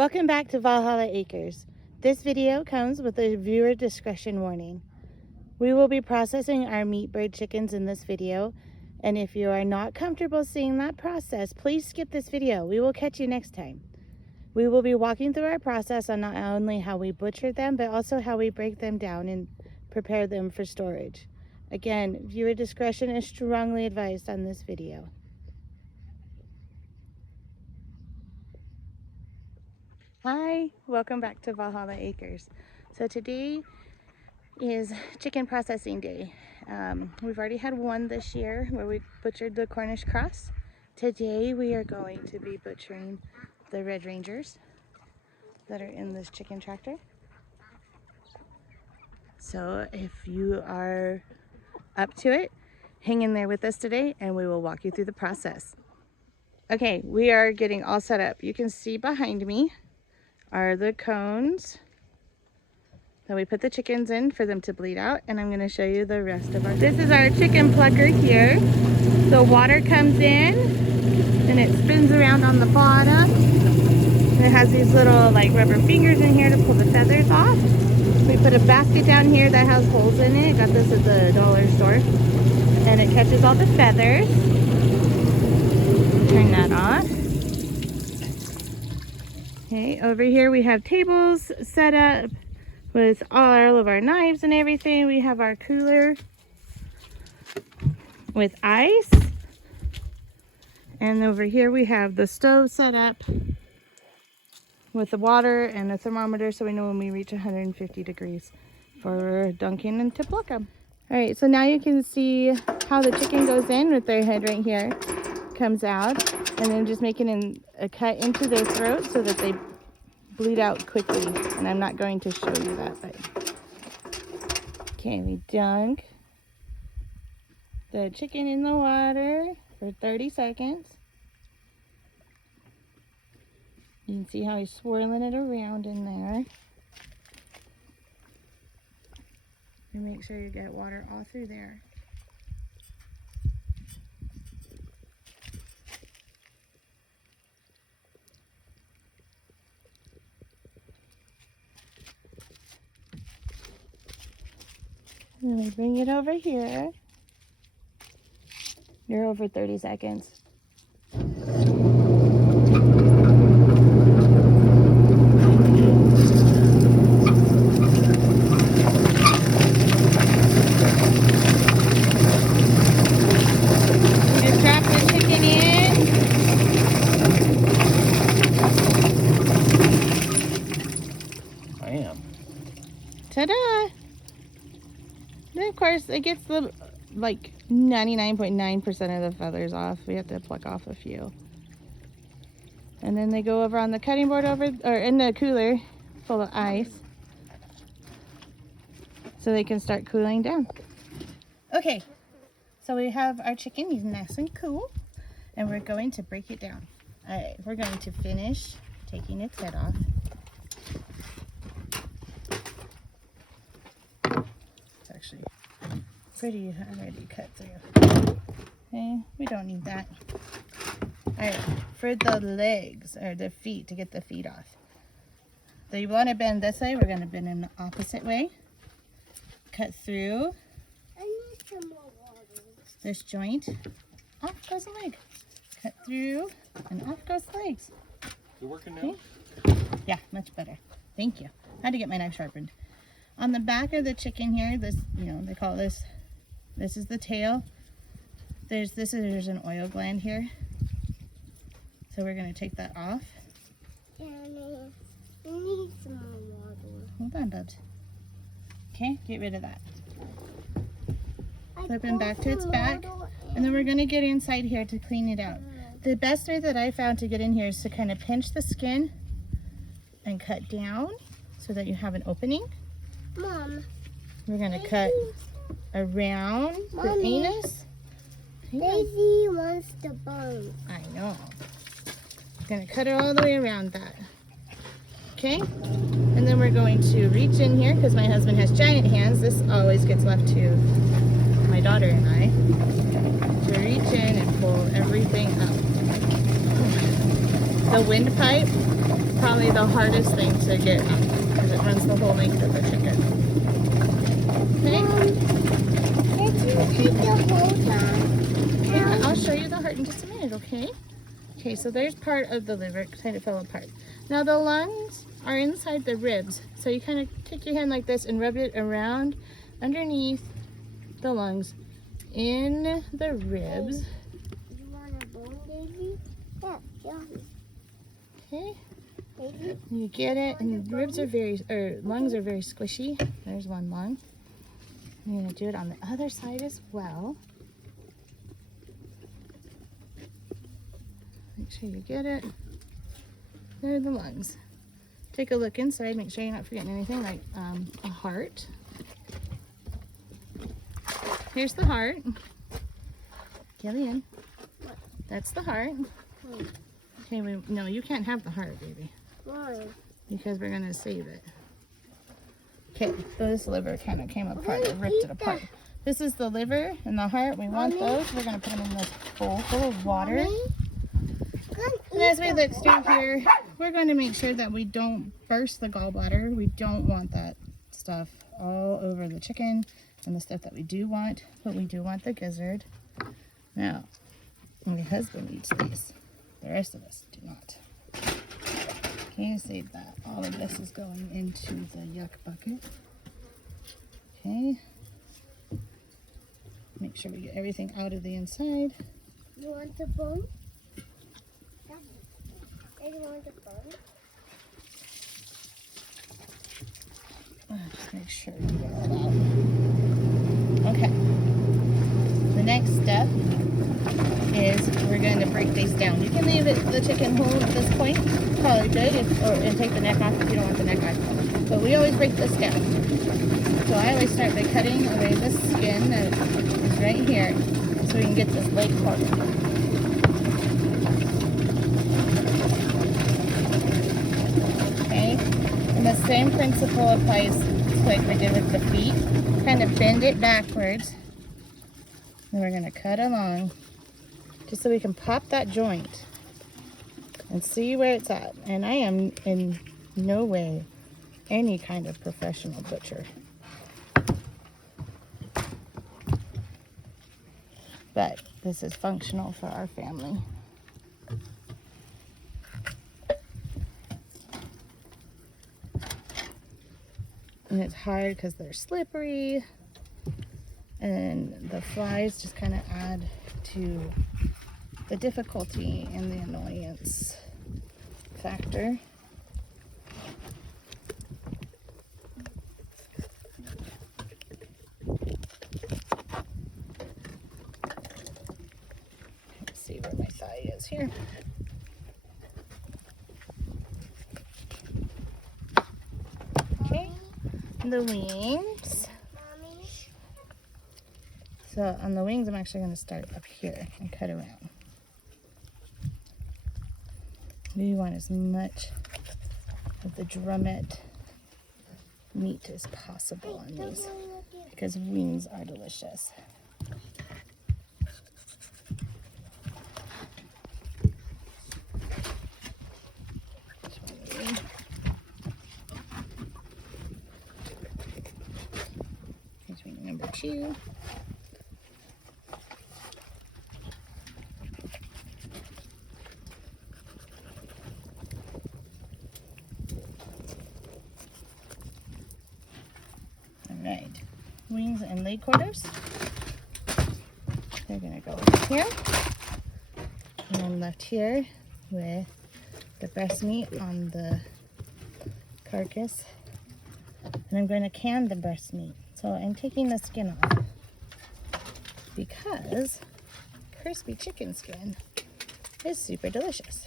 Welcome back to Valhalla Acres. This video comes with a viewer discretion warning. We will be processing our meat bird chickens in this video, and if you are not comfortable seeing that process, please skip this video. We will catch you next time. We will be walking through our process on not only how we butcher them, but also how we break them down and prepare them for storage. Again, viewer discretion is strongly advised on this video. Hi, welcome back to Valhalla Acres. So today is chicken processing day. We've already had one this year where we butchered the Cornish cross. Today we are going to be butchering the Red Rangers that are in this chicken tractor. So if you are up to it, hang in there with us today and we will walk you through the process. Okay, we are getting all set up. You can see behind me are the cones that we put the chickens in for them to bleed out, and I'm going to show you the rest of our. This is our chicken plucker here. The water comes in and it spins around on the bottom. It has these little like rubber fingers in here to pull the feathers off. We put a basket down here that has holes in it. Got this at the dollar store, and it catches all the feathers. Turn that off. Okay, over here we have tables set up with all of our knives and everything. We have our cooler with ice. And over here we have the stove set up with the water and a thermometer so we know when we reach 150 degrees for dunking and to pluck them. All right, so now you can see how the chicken goes in with their head right here. Comes out, and then just making a cut into their throat so that they bleed out quickly. And I'm not going to show you that, but okay, we dunk the chicken in the water for 30 seconds. You can see how he's swirling it around in there. And make sure you get water all through there. And we bring it over here. You're over 30 seconds. Just drop the chicken in. I am. Ta-da! Then of course it gets the like 99.9% of the feathers off. We have to pluck off a few. And then they go over on the cutting board or in the cooler full of ice so they can start cooling down. Okay, so we have our chicken. He's nice and cool, and we're going to break it down. All right, we're going to finish taking its head off. It's actually pretty already cut through. Okay, we don't need that. All right, for the legs or the feet, to get the feet off. So you want to bend this way, we're going to bend in the opposite way. Cut through this joint. Off goes the leg. Cut through and off goes the legs. You working now? Okay. Yeah, much better. Thank you. I had to get my knife sharpened. On the back of the chicken here, this, they call this is the tail. There's an oil gland here. So we're going to take that off. Daddy, I need some more water. Hold on, bubs. Okay, get rid of that. Flip him back to its back. And then we're going to get inside here to clean it out. The best way that I found to get in here is to kind of pinch the skin and cut down so that you have an opening. Mom. We're going to cut around the anus. Daisy wants the bone. I know. Going to cut it all the way around that. Okay? And then we're going to reach in here because my husband has giant hands. This always gets left to my daughter and I. To reach in and pull everything up. The windpipe probably the hardest thing to get out because it runs the whole length of the chicken. Okay? Did you take the whole off? Yeah, I'll show you the heart in just a minute, okay? Okay, so there's part of the liver, kind of fell apart. Now the lungs are inside the ribs. So you kind of take your hand like this and rub it around underneath the lungs in the ribs. You want a bone, baby? Yeah, yummy. Okay, Baby, you get it, and the ribs are lungs are very squishy. There's one lung. I'm gonna do it on the other side as well. Make sure you get it. There are the lungs. Take a look inside, make sure you're not forgetting anything, like a heart. Here's the heart. Gillian, that's the heart. Okay, no, you can't have the heart, baby, why? because we're gonna save it. Okay, so this liver kind of came apart, I ripped it apart. This is the liver and the heart. We want those. We're gonna put them in this bowl full of water. And as we look through here, we're going to make sure that we don't burst the gallbladder. We don't want that stuff all over the chicken and the stuff that we do want, but we do want the gizzard. Now, my husband eats these. The rest of us do not. Okay, save that. All of this is going into the yuck bucket. Okay. Make sure we get everything out of the inside. You want the bone? I don't want the bone. Just make sure you get all out. Okay. The next step is we're going to break these down. You can leave the chicken whole at this point. Probably good. And take the neck off if you don't want the neck off. But we always break this down. So I always start by cutting away the skin that is right here so we can get this leg part. And the same principle applies like we did with the feet. Kind of bend it backwards. Then we're going to cut along just so we can pop that joint and see where it's at. And I am in no way any kind of professional butcher. But this is functional for our family. And it's hard because they're slippery, and the flies just kind of add to the difficulty and the annoyance factor. Let's see where my thigh is here. The wings. Mommy? So on the wings, I'm actually going to start up here and cut around. We want as much of the drumette meat as possible on these because wings are delicious. Number 2. All right, wings and leg quarters. They're gonna go over here, and I'm left here with the breast meat on the carcass, and I'm going to can the breast meat. So I'm taking the skin off because crispy chicken skin is super delicious.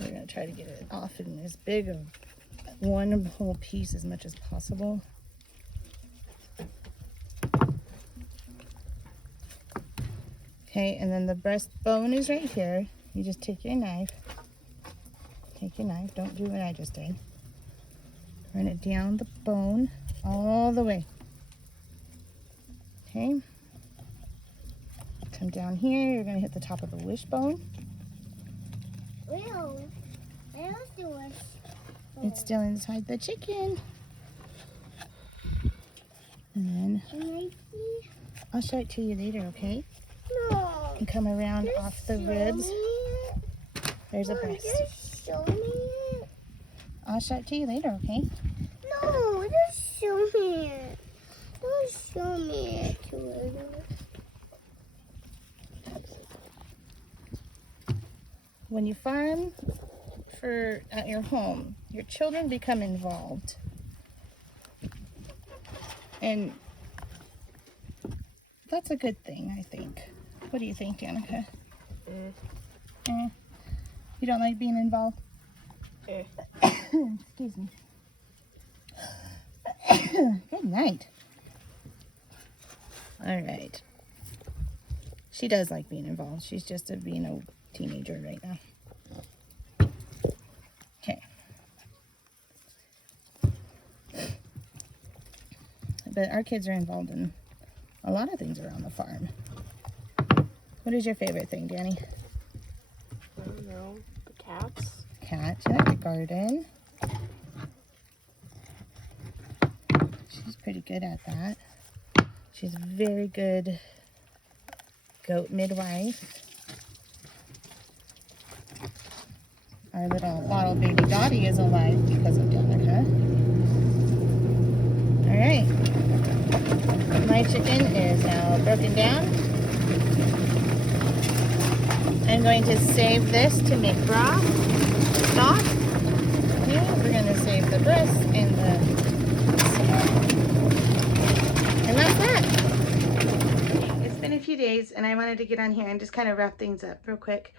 We're going to try to get it off in as big of one whole piece as much as possible. Okay, and then the breastbone is right here. You just take your knife. Take your knife, don't do what I just did. Run it down the bone all the way. Okay. Come down here. You're going to hit the top of the wishbone. Will. I also wish. It's still inside the chicken. And then Can I see? I'll show it to you later, okay? No. And come around Just off the show ribs. me it. There's a No, breast. just show me it. I'll show it to you later, okay? No, just show me it. Don't show me it, Twitter. When you farm at your home, your children become involved. And that's a good thing, I think. What do you think, Danica? You don't like being involved? Excuse me. Good night. All right. She does like being involved. She's just being a teenager right now. Okay. But our kids are involved in a lot of things around the farm. What is your favorite thing, Danny? I don't know. The cats. Cat. She likes the garden. She's pretty good at that. She's a very good goat midwife. Our little bottle baby Dottie is alive because of Danica. All right. My chicken is now broken down. I'm going to save this to make broth, stock. Okay, we're going to save the breast and that's that. It's been a few days and I wanted to get on here and just kind of wrap things up real quick.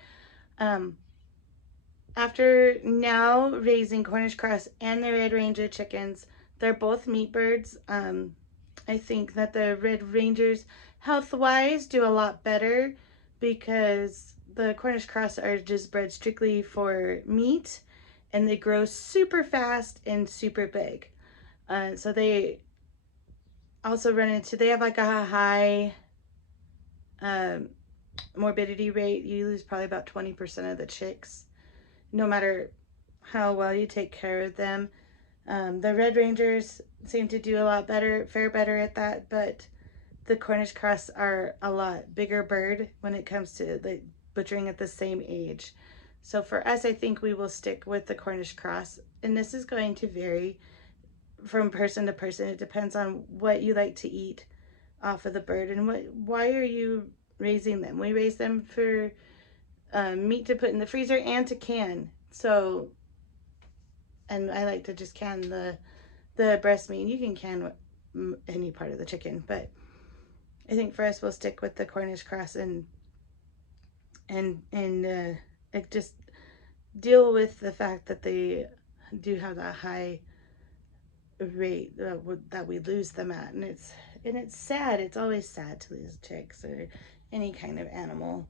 After now raising Cornish cross and the Red Ranger chickens, they're both meat birds. I think that the Red Rangers health-wise do a lot better because the Cornish cross are just bred strictly for meat and they grow super fast and super big. So they also they have like a high morbidity rate. You lose probably about 20% of the chicks, no matter how well you take care of them. The Red Rangers seem to do a lot better, fare better at that, but the Cornish cross are a lot bigger bird when it comes to the butchering at the same age. So for us, I think we will stick with the Cornish cross, and this is going to vary from person to person. It depends on what you like to eat off of the bird and why are you raising them. We raise them for meat to put in the freezer and to can. So, and I like to just can the breast meat. You can can any part of the chicken, but I think for us we'll stick with the Cornish cross and just deal with the fact that they do have that high rate that we lose them at, and it's sad. It's always sad to lose chicks or any kind of animal.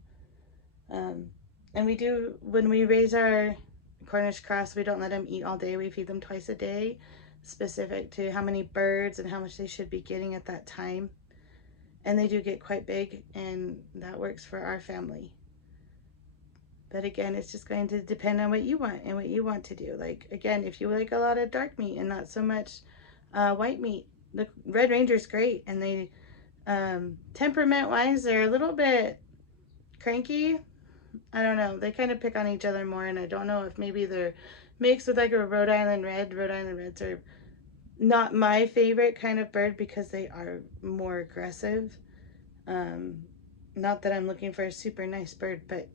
And we do, when we raise our Cornish cross, we don't let them eat all day. We feed them twice a day, specific to how many birds and how much they should be getting at that time. And they do get quite big, and that works for our family. But again, it's just going to depend on what you want and what you want to do. Like, again, if you like a lot of dark meat and not so much white meat, the Red Ranger's great. And they, temperament-wise, they're a little bit cranky. I don't know. They kind of pick on each other more, and I don't know if maybe they're mixed with like a Rhode Island Red. Rhode Island Reds are not my favorite kind of bird because they are more aggressive. Not that I'm looking for a super nice bird, but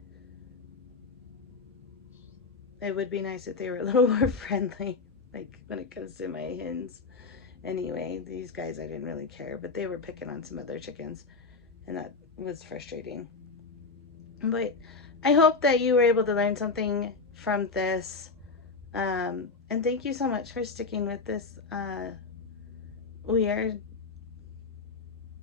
it would be nice if they were a little more friendly, like when it comes to my hens. Anyway, these guys, I didn't really care, but they were picking on some other chickens, and that was frustrating. But I hope that you were able to learn something from this. And thank you so much for sticking with this. We are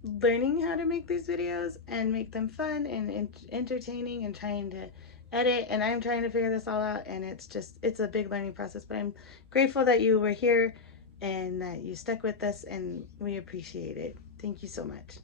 learning how to make these videos and make them fun and entertaining and trying to edit, and I'm trying to figure this all out, and it's a big learning process, but I'm grateful that you were here and that you stuck with us, and we appreciate it. Thank you so much.